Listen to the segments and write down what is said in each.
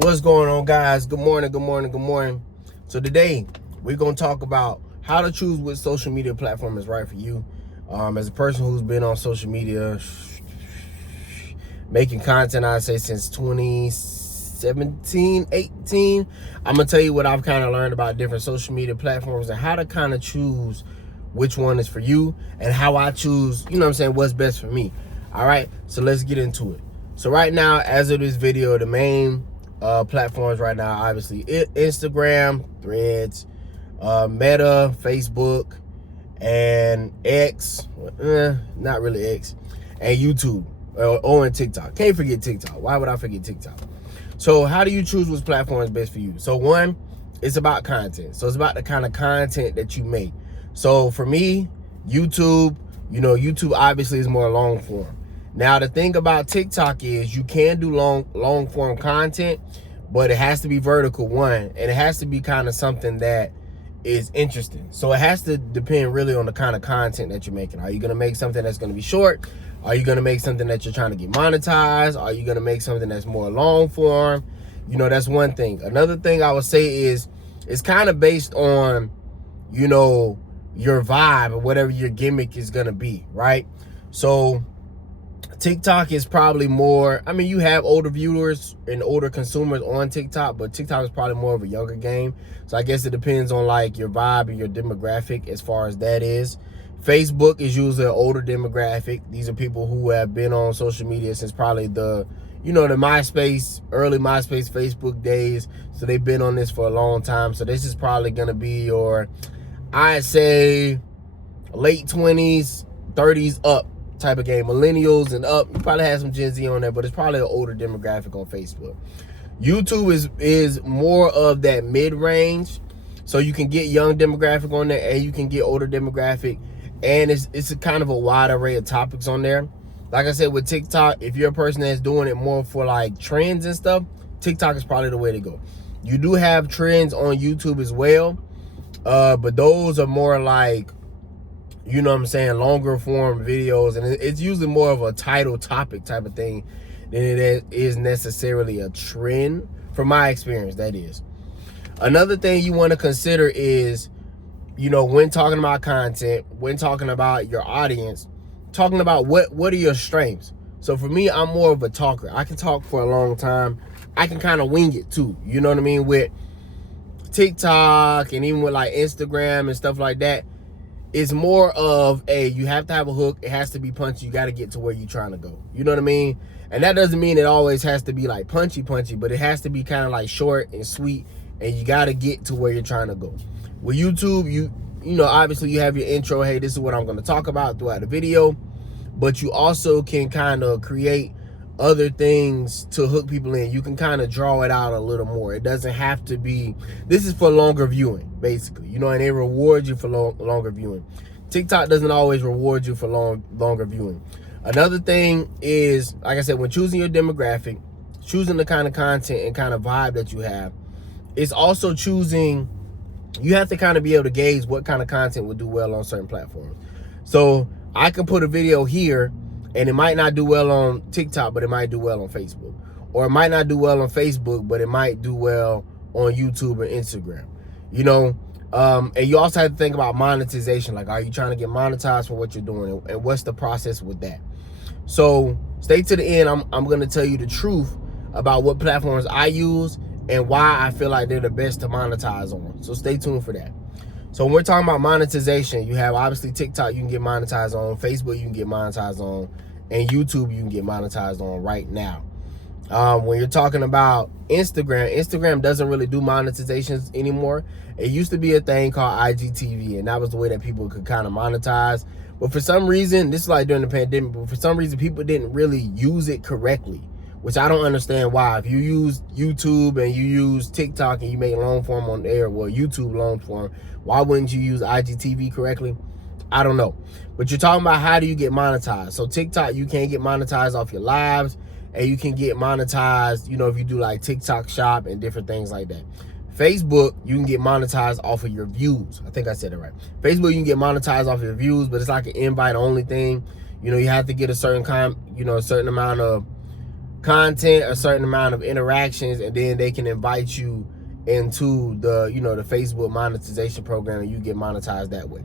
What's going on, guys? Good morning, good morning, good morning. So today we're going to talk about how to choose which social media platform is right for you. As a person who's been on social media making content, I'd say since 2017, 18, I'm going to tell you what I've kind of learned about different social media platforms and how to kind of choose which one is for you and how I choose, what's best for me. All right, so let's get into it. So right now, as of this video, the main platforms right now, obviously Instagram, Threads, Meta, Facebook, and X, not really X, and YouTube, and TikTok. Can't forget TikTok. Why would I forget TikTok? So how do you choose which platform is best for you? So one, it's about content. So it's about the kind of content that you make. So for me, YouTube, YouTube obviously is more long form. Now, the thing about TikTok is you can do long form content, but it has to be vertical, one, and it has to be kind of something that is interesting. So it has to depend really on the kind of content that you're making. Are you going to make something that's going to be short? Are you going to make something that you're trying to get monetized? Are you going to make something that's more long form? That's one thing. Another thing I would say is it's kind of based on, your vibe or whatever your gimmick is going to be, right? So TikTok is probably more, you have older viewers and older consumers on TikTok, but TikTok is probably more of a younger game. So I guess it depends on like your vibe and your demographic as far as that is. Facebook is usually an older demographic. These are people who have been on social media since probably the MySpace, early MySpace, Facebook days. So they've been on this for a long time. So this is probably going to be your, I'd say, late 20s, 30s up type of game. Millennials and up. You probably have some Gen Z on there, but it's probably an older demographic on Facebook. YouTube is more of that mid-range, so you can get young demographic on there and you can get older demographic, and it's a kind of a wide array of topics on there. Like I said, with TikTok, if you're a person that's doing it more for like trends and stuff, TikTok is probably the way to go. You do have trends on YouTube as well, but those are more like, longer form videos, and it's usually more of a title topic type of thing than it is necessarily a trend, from my experience, that is. Another thing you want to consider is, when talking about content, when talking about your audience, talking about what are your strengths. So for me, I'm more of a talker. I can talk for a long time. I can kind of wing it too, with TikTok and even with like Instagram and stuff like that. It's more of you have to have a hook. It has to be punchy. You got to get to where you're trying to go. You know what I mean? And that doesn't mean it always has to be like punchy, but it has to be kind of like short and sweet, and you got to get to where you're trying to go. With YouTube, obviously you have your intro. Hey, this is what I'm going to talk about throughout the video, but you also can kind of create other things to hook people in. You can kind of draw it out a little more. It doesn't have to be, this is for longer viewing, basically, and they reward you for longer viewing. TikTok doesn't always reward you for longer viewing. Another thing is, like I said, when choosing your demographic, choosing the kind of content and kind of vibe that you have, it's also choosing, you have to kind of be able to gauge what kind of content will do well on certain platforms. So I can put a video here and it might not do well on TikTok, but it might do well on Facebook. Or it might not do well on Facebook, but it might do well on YouTube or Instagram. And you also have to think about monetization. Like, are you trying to get monetized for what you're doing? And what's the process with that? So stay to the end. I'm going to tell you the truth about what platforms I use and why I feel like they're the best to monetize on. So stay tuned for that. So when we're talking about monetization, you have obviously TikTok you can get monetized on, Facebook you can get monetized on, and YouTube you can get monetized on right now. When you're talking about Instagram doesn't really do monetizations anymore. It used to be a thing called IGTV, and that was the way that people could kind of monetize. But for some reason, this is like during the pandemic, but for some reason people didn't really use it correctly, which I don't understand why. If you use YouTube and you use TikTok and you make long form on there, well, YouTube long form, why wouldn't you use IGTV correctly? I don't know. But you're talking about how do you get monetized. So TikTok, you can't get monetized off your lives, and you can get monetized, if you do like TikTok shop and different things like that. Facebook, you can get monetized off of your views. I think I said it right. Facebook, you can get monetized off your views, but it's like an invite only thing. You have to get a certain a certain amount of content, a certain amount of interactions, and then they can invite you into the, you know, the Facebook monetization program, and you get monetized that way.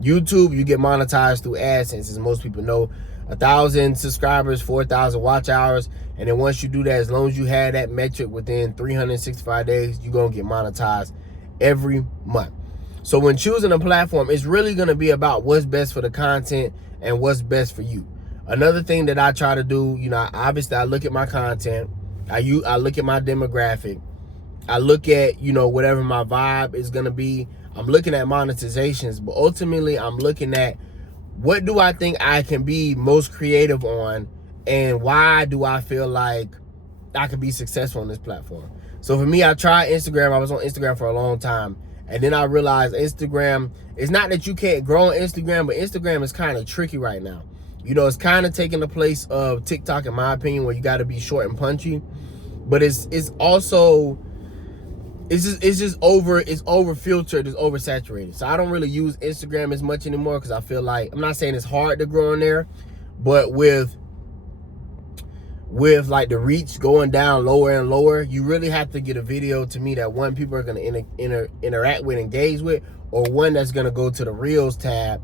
YouTube, you get monetized through AdSense, as most people know. 1,000 subscribers, 4,000 watch hours, and then once you do that, as long as you have that metric within 365 days, you're gonna get monetized every month. So when choosing a platform, it's really gonna be about what's best for the content and what's best for you. Another thing that I try to do, you know, obviously I look at my content, I look at my demographic, I look at, you know, whatever my vibe is gonna be. I'm looking at monetizations, but ultimately I'm looking at what do I think I can be most creative on, and why do I feel like I can be successful on this platform. So for me, I tried Instagram. I was on Instagram for a long time, and then I realized Instagram, it's not that you can't grow on Instagram, but Instagram is kind of tricky right now. You know, it's kind of taking the place of TikTok, in my opinion, where you got to be short and punchy. But it's also, it's just over filtered, it's oversaturated. So I don't really use Instagram as much anymore, because I feel like, I'm not saying it's hard to grow in there, but with like the reach going down lower and lower, you really have to get a video, to me, that one, people are going to interact with, engage with, or one that's going to go to the Reels tab,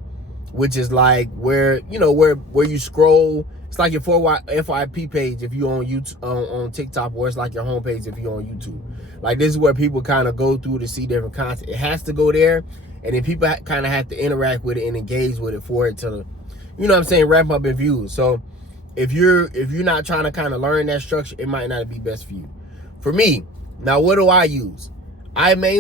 which is like where, you know, where you scroll. It's like your FYP page if you on YouTube, on TikTok, or it's like your homepage if you're on YouTube. Like, this is where people kind of go through to see different content. It has to go there, and then people kind of have to interact with it and engage with it for it to, you know what I'm saying, ramp up in views. So if you're not trying to kind of learn that structure, it might not be best for you. For me, now, what do I use? I do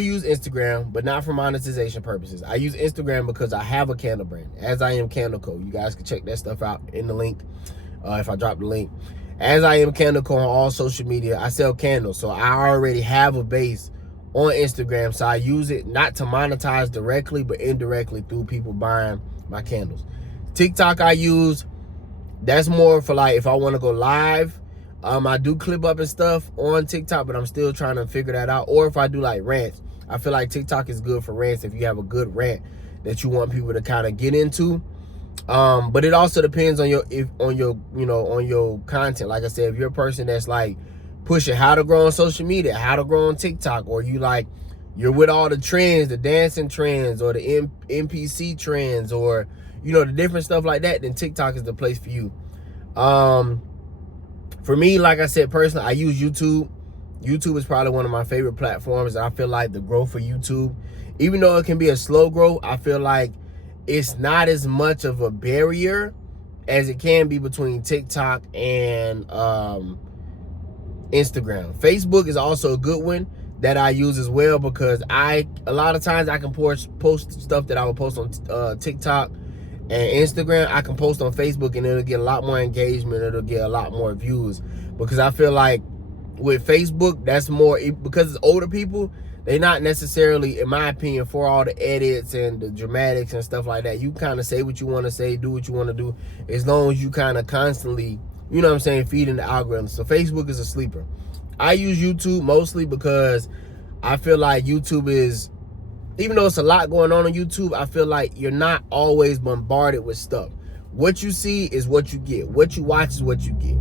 use Instagram, but not for monetization purposes. I use Instagram because I have a candle brand, As I Am Candle Co. You guys can check that stuff out in the link, if I drop the link. As I Am Candle Co. on all social media. I sell candles, so I already have a base on Instagram, so I use it not to monetize directly, but indirectly through people buying my candles. TikTok I use, that's more for like if I want to go live. I do clip up and stuff on TikTok, but I'm still trying to figure that out. Or if I do like rants, I feel like TikTok is good for rants if you have a good rant that you want people to kind of get into. But it also depends on your content. Like I said, if you're a person that's like pushing how to grow on social media, how to grow on TikTok, or you're with all the trends, the dancing trends, or the NPC trends, or, you know, the different stuff like that, then TikTok is the place for you. For me, like I said, personally, I use YouTube. YouTube is probably one of my favorite platforms. I feel like the growth for YouTube, even though it can be a slow growth, I feel like it's not as much of a barrier as it can be between TikTok and Instagram. Facebook is also a good one that I use as well, because a lot of times I can post stuff that I would post on TikTok and Instagram. I can post on Facebook, and it'll get a lot more engagement. It'll get a lot more views, because I feel like with Facebook, that's more, because it's older people, they're not necessarily, in my opinion, for all the edits and the dramatics and stuff like that. You kind of say what you want to say, do what you want to do, as long as you kind of constantly, you know what I'm saying, feeding the algorithm. So Facebook is a sleeper. I use YouTube mostly because I feel like YouTube is, even though it's a lot going on YouTube, I feel like you're not always bombarded with stuff. What you see is what you get. What you watch is what you get.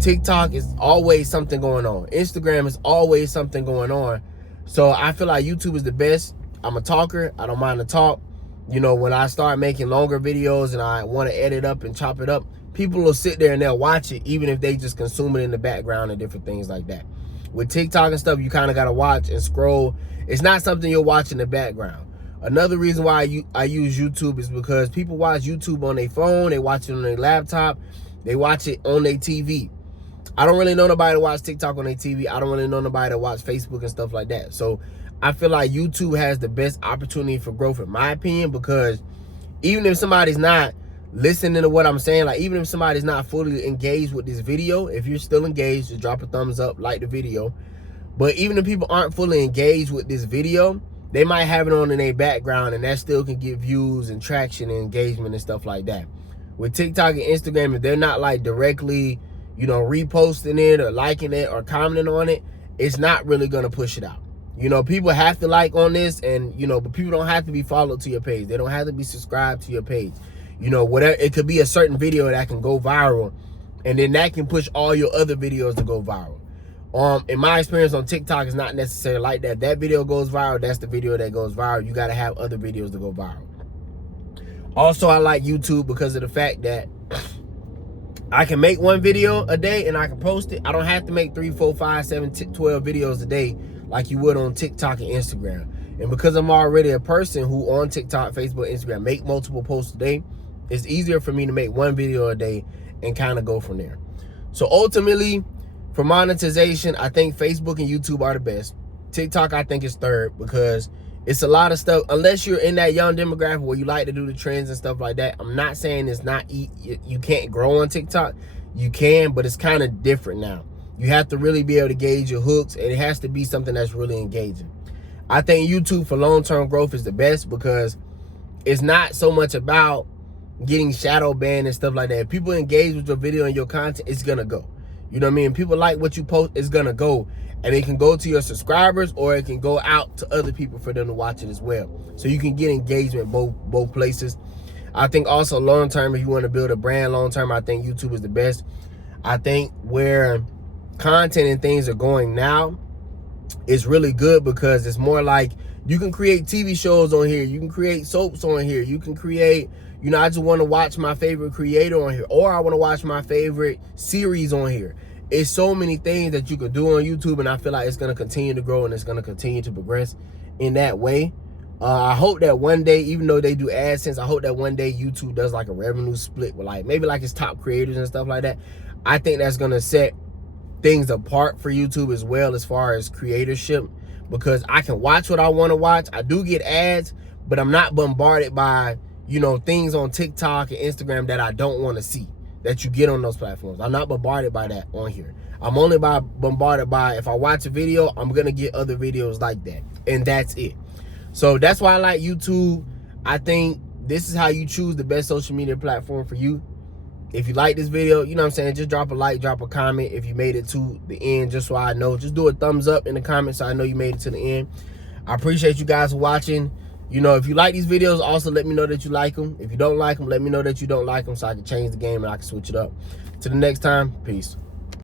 TikTok is always something going on. Instagram is always something going on. So I feel like YouTube is the best. I'm a talker. I don't mind to talk. You know, when I start making longer videos and I want to edit up and chop it up, people will sit there and they'll watch it, even if they just consume it in the background and different things like that. With TikTok and stuff, you kind of got to watch and scroll. It's not something you'll watch in the background. Another reason why I use YouTube is because people watch YouTube on their phone, they watch it on their laptop, they watch it on their TV. I don't really know nobody to watch TikTok on their TV. I don't really know nobody to watch Facebook and stuff like that. So I feel like YouTube has the best opportunity for growth, in my opinion, because even if somebody's not listening to what I'm saying, like even if somebody's not fully engaged with this video, if you're still engaged, just drop a thumbs up, like the video. But even if people aren't fully engaged with this video, they might have it on in their background, and that still can get views and traction and engagement and stuff like that. With TikTok and Instagram, if they're not like directly, you know, reposting it or liking it or commenting on it, it's not really going to push it out. You know, people have to like on this, and, you know, but people don't have to be followed to your page. They don't have to be subscribed to your page. You know, whatever, it could be a certain video that can go viral, And then that can push all your other videos to go viral. In my experience on TikTok, it's not necessarily like that. That video goes viral, that's the video that goes viral. You got to have other videos to go viral. Also, I like YouTube because of the fact that I can make one video a day and I can post it. I don't have to make 3, 4, 5, 7, 12 videos a day like you would on TikTok and Instagram. And because I'm already a person who on TikTok, Facebook, Instagram make multiple posts a day, it's easier for me to make one video a day and kind of go from there. So ultimately, for monetization, I think Facebook and YouTube are the best. TikTok, I think, is third because it's a lot of stuff. Unless you're in that young demographic where you like to do the trends and stuff like that, I'm not saying it's not, you can't grow on TikTok. You can, but it's kind of different now. You have to really be able to gauge your hooks, and it has to be something that's really engaging. I think YouTube for long-term growth is the best because it's not so much about getting shadow banned and stuff like that. If people engage with your video and your content, it's gonna go. You know what I mean? People like what you post, it's gonna go. And it can go to your subscribers or it can go out to other people for them to watch it as well. So you can get engagement both places. I think also long term, if you want to build a brand long term, I think YouTube is the best. I think where content and things are going now is really good because it's more like you can create TV shows on here. You can create soaps on here. You can create, you know, I just want to watch my favorite creator on here, or I want to watch my favorite series on here. It's so many things that you can do on YouTube, and I feel like it's going to continue to grow and it's going to continue to progress in that way. I hope that one day, even though they do AdSense, I hope that one day YouTube does like a revenue split with like maybe like its top creators and stuff like that. I think that's going to set things apart for YouTube as well as far as creatorship, because I can watch what I want to watch. I do get ads, but I'm not bombarded by, you know, things on TikTok and Instagram that I don't want to see that you get on those platforms. I'm not bombarded by that on here. I'm only bombarded by, if I watch a video, I'm gonna get other videos like that, and that's it. So that's why I like YouTube. I think this is how you choose the best social media platform for you. If you like this video, you know what I'm saying, just drop a like, drop a comment if you made it to the end, just so I know. Just do a thumbs up in the comments so I know you made it to the end. I appreciate you guys watching. You know, if you like these videos, also let me know that you like them. If you don't like them, let me know that you don't like them so I can change the game and I can switch it up. Till the next time, peace.